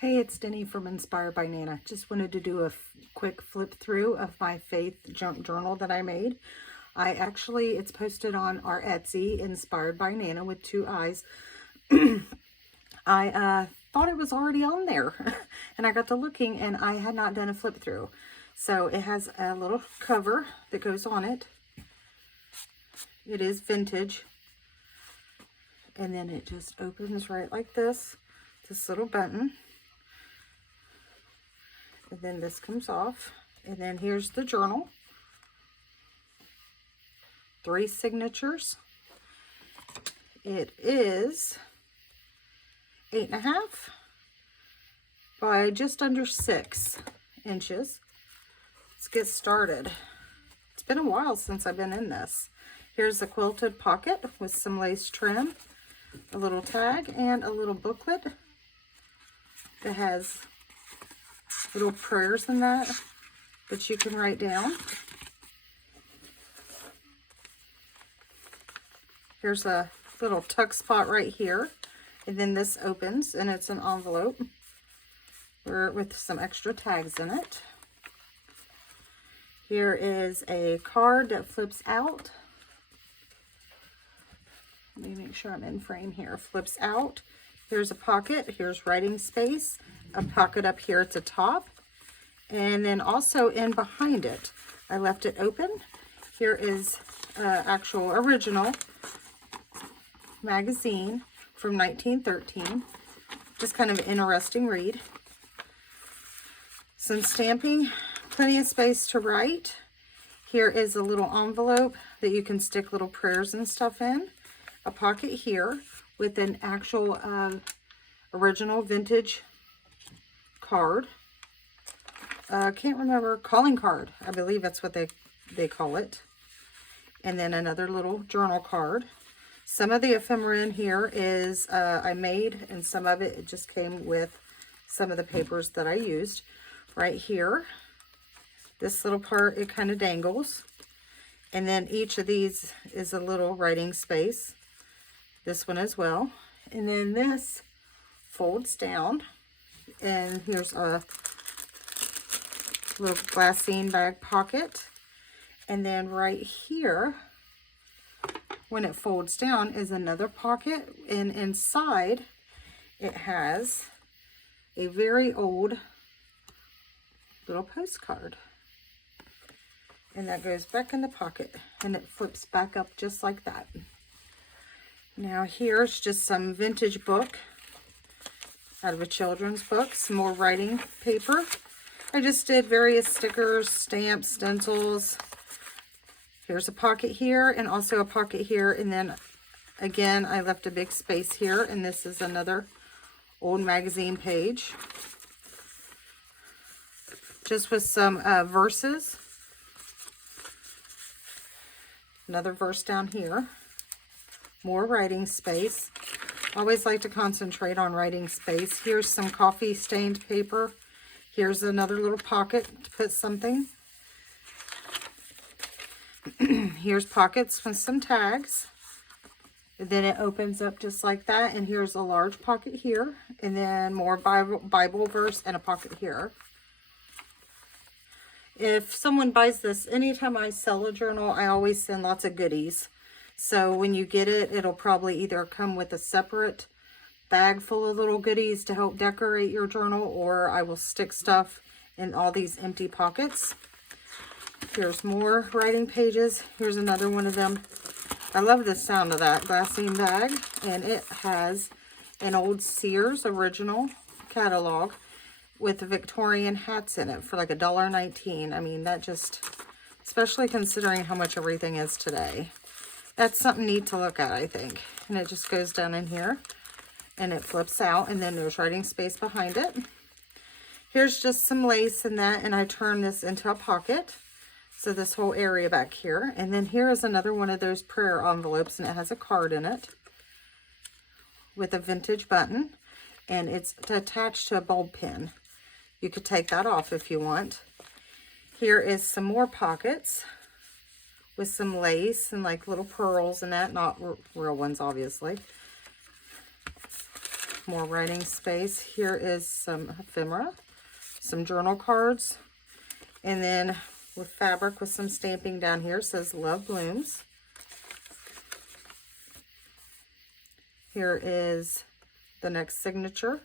Hey, it's Denny from Inspired by Nana. Just wanted to do a quick flip through of my faith junk journal that I made. It's posted on our Etsy, Inspired by Nana with 2 eyes. I thought it was already on there and I got to looking and I had not done a flip through. So it has a little cover that goes on it. It is vintage. And then it just opens right like this little button. And then this comes off. And then here's the journal. 3 signatures. It is 8.5 by just under 6 inches. Let's get started. It's been a while since I've been in this. Here's a quilted pocket with some lace trim, a little tag, and a little booklet that has little prayers in that you can write down. Here's a little tuck spot right here, and then this opens and it's an envelope with some extra tags in it. Here is a card that flips out. Let me make sure I'm in frame here. Flips out. Here's a pocket. Here's writing space. A pocket up here at the top. And then also in behind it, I left it open. Here is actual original magazine from 1913. Just kind of an interesting read. Some stamping. Plenty of space to write. Here is a little envelope that you can stick little prayers and stuff in. A pocket here with an actual original vintage card. Can't remember, calling card. I believe that's what they call it. And then another little journal card. Some of the ephemera in here is I made, and some of it just came with some of the papers that I used. Right here, this little part, it kind of dangles. And then each of these is a little writing space. This one as well. And then this folds down. And here's a little glassine bag pocket. And then right here, when it folds down, is another pocket. And inside, it has a very old little postcard. And that goes back in the pocket. And it flips back up just like that. Now here's just some vintage book out of a children's book, some more writing paper. I just did various stickers, stamps, stencils. Here's a pocket here and also a pocket here. And then again, I left a big space here, and this is another old magazine page. Just with some verses. Another verse down here. More writing space. Always like to concentrate on writing space. Here's some coffee stained paper. Here's another little pocket to put something. Here's pockets with some tags. And then it opens up just like that. And here's a large pocket here. And then more Bible verse and a pocket here. If someone buys this, anytime I sell a journal, I always send lots of goodies. So when you get it, it'll probably either come with a separate bag full of little goodies to help decorate your journal, or I will stick stuff in all these empty pockets. Here's more writing pages. Here's another one of them. I love the sound of that glassine bag, and it has an old Sears original catalog with the Victorian hats in it for like $1.19. I mean, that just, especially considering how much everything is today. That's something neat to look at, I think. And it just goes down in here. And it flips out. And then there's writing space behind it. Here's just some lace in that. And I turn this into a pocket. So this whole area back here. And then here is another one of those prayer envelopes. And it has a card in it. With a vintage button. And it's attached to a bulb pin. You could take that off if you want. Here is some more pockets. With some lace and like little pearls and that, not real ones obviously. More writing space. Here is some ephemera, some journal cards, and then with fabric with some stamping down here. It says Love Blooms. Here is the next signature.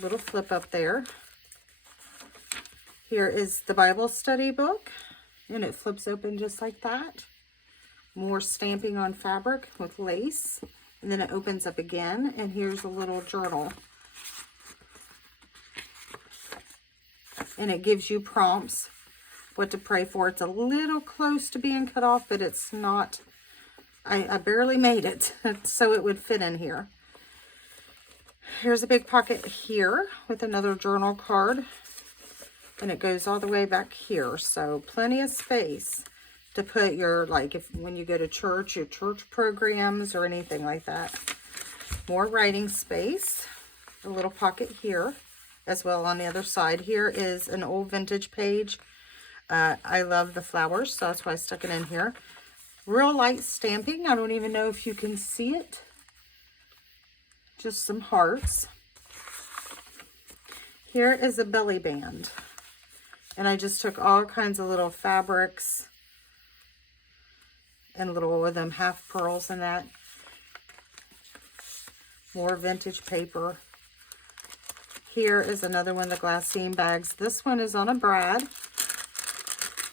Little flip up there. Here is the Bible study book, and it flips open just like that. More stamping on fabric with lace, and then it opens up again, and here's a little journal. And it gives you prompts what to pray for. It's a little close to being cut off, but it's not. I barely made it so it would fit in here. Here's a big pocket here with another journal card, and it goes all the way back here, so plenty of space to put your, like, if when you go to church, your church programs or anything like that. More writing space. A little pocket here as well. On the other side here is an old vintage page. I love the flowers, so that's why I stuck it in here. Real light stamping. I don't even know if you can see it. Just some hearts. Here is a belly band, and I just took all kinds of little fabrics and little of them half pearls and that. More vintage paper. Here is another one of the glassine bags. This one is on a brad.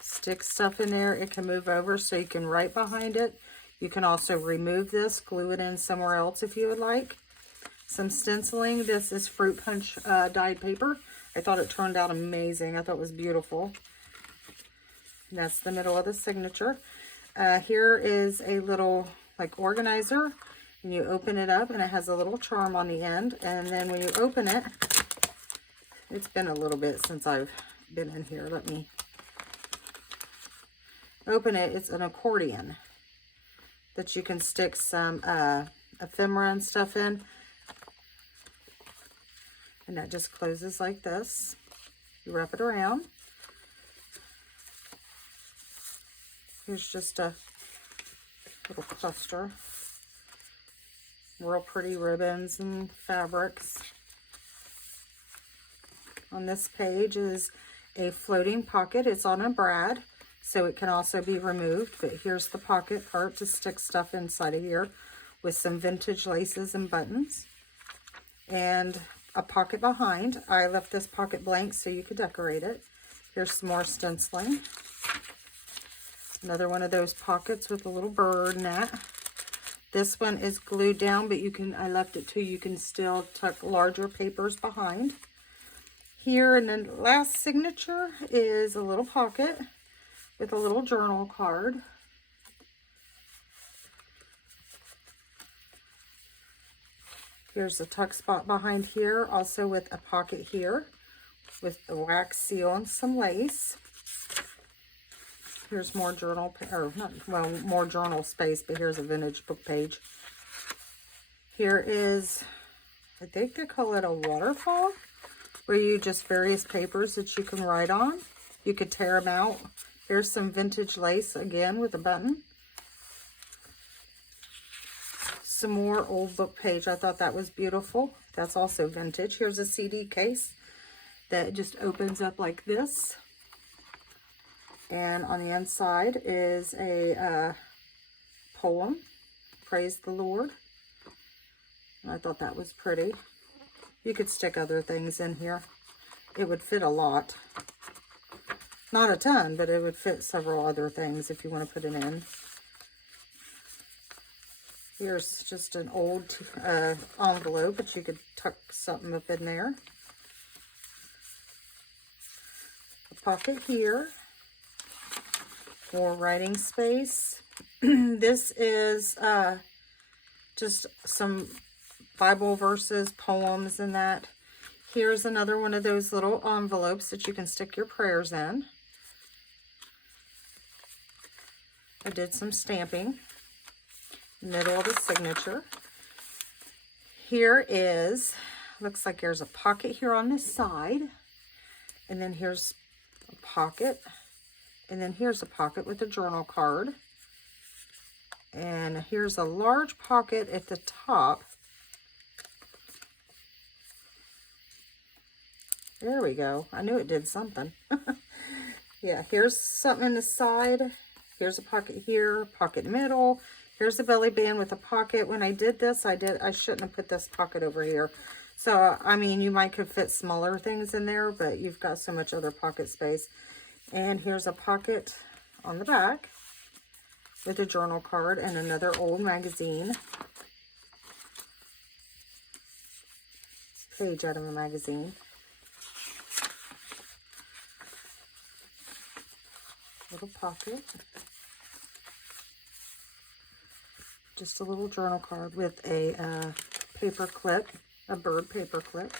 Stick stuff in there. It can move over so you can write behind it. You can also remove this, glue it in somewhere else if you would like. Some stenciling. This is fruit punch dyed paper. I thought it turned out amazing. I thought it was beautiful. And that's the middle of the signature. Here is a little like organizer, and you open it up and it has a little charm on the end, and then when you open it, it's been a little bit since I've been in here. Let me open it. It's an accordion that you can stick some ephemera and stuff in, and that just closes like this. You wrap it around. Here's just a little cluster. Real pretty ribbons and fabrics. On this page is a floating pocket. It's on a brad, so it can also be removed. But here's the pocket part to stick stuff inside of here with some vintage laces and buttons. And a pocket behind. I left this pocket blank so you could decorate it. Here's some more stenciling. Another one of those pockets with a little bird and that. This one is glued down, but you can, I left it too, you can still tuck larger papers behind. Here, and then last signature is a little pocket with a little journal card. Here's a tuck spot behind here, also with a pocket here with the wax seal and some lace. Here's more journal, or not, well, more journal space, but here's a vintage book page. Here is, I think they call it a waterfall, where you just various papers that you can write on. You could tear them out. Here's some vintage lace again with a button. Some more old book page. I thought that was beautiful. That's also vintage. Here's a CD case that just opens up like this. And on the inside is a poem, Praise the Lord. And I thought that was pretty. You could stick other things in here. It would fit a lot. Not a ton, but it would fit several other things if you want to put it in. Here's just an old envelope, but you could tuck something up in there. A pocket here. More writing space. This is just some Bible verses, poems, and that. Here's another one of those little envelopes that you can stick your prayers in. I did some stamping. Middle of the signature. Here is, looks like there's a pocket here on this side. And then here's a pocket. And then here's a pocket with a journal card. And here's a large pocket at the top There we go. I knew it did something. Yeah, here's something in the side. Here's a pocket here, pocket middle. Here's the belly band with a pocket. When I did this, I shouldn't have put this pocket over here. So, I mean, you might could fit smaller things in there, but you've got so much other pocket space. And here's a pocket on the back with a journal card and another old magazine. Page out of a magazine. Little pocket. Just a little journal card with a paper clip, a bird paper clip.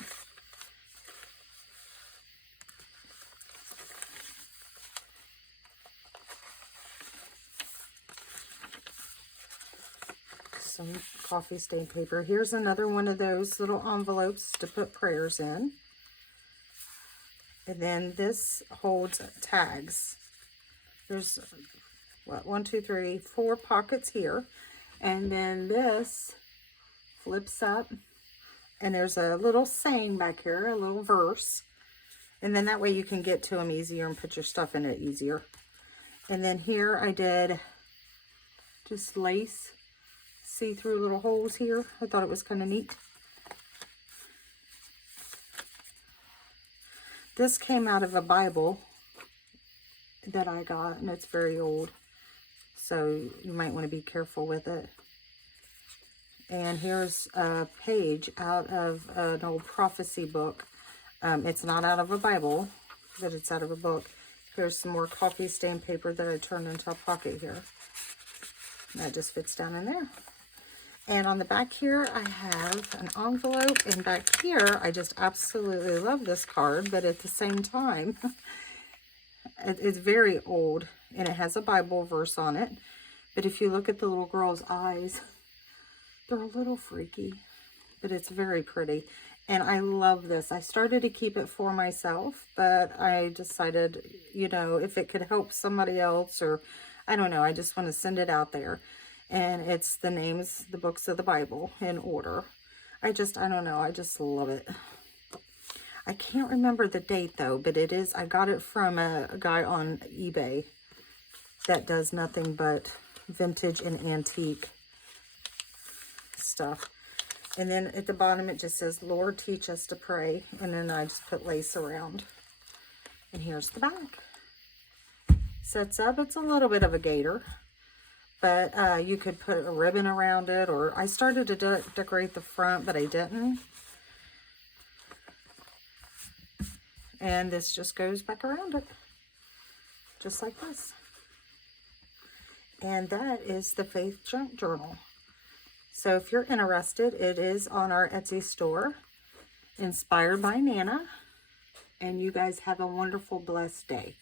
Some coffee stain paper. Here's another one of those little envelopes to put prayers in. And then this holds tags. There's, what, 1, 2, 3, 4 pockets here. And then this flips up. And there's a little saying back here, a little verse. And then that way you can get to them easier and put your stuff in it easier. And then here I did just lace, see-through little holes here. I thought it was kind of neat. This came out of a Bible that I got, and it's very old, so you might want to be careful with it. And here's a page out of an old prophecy book. It's not out of a Bible, but it's out of a book. Here's some more coffee stain paper that I turned into a pocket here. And that just fits down in there. And on the back here, I have an envelope. And back here, I just absolutely love this card, but at the same time, it's very old, and it has a Bible verse on it. But if you look at the little girl's eyes, they're a little freaky, but it's very pretty. And I love this. I started to keep it for myself, but I decided, you know, if it could help somebody else, or I don't know, I just want to send it out there. And it's the names, the books of the Bible in order. I don't know, I just love it. I can't remember the date though, but it is, I got it from a guy on eBay that does nothing but vintage and antique stuff. And then at the bottom it just says, Lord, teach us to pray. And then I just put lace around. And here's the back. Sets up, it's a little bit of a gator, but you could put a ribbon around it, or I started to decorate the front, but I didn't. And this just goes back around it, just like this. And that is the Faith Junk Journal. So if you're interested, it is on our Etsy store, Inspired by Nana. And you guys have a wonderful, blessed day.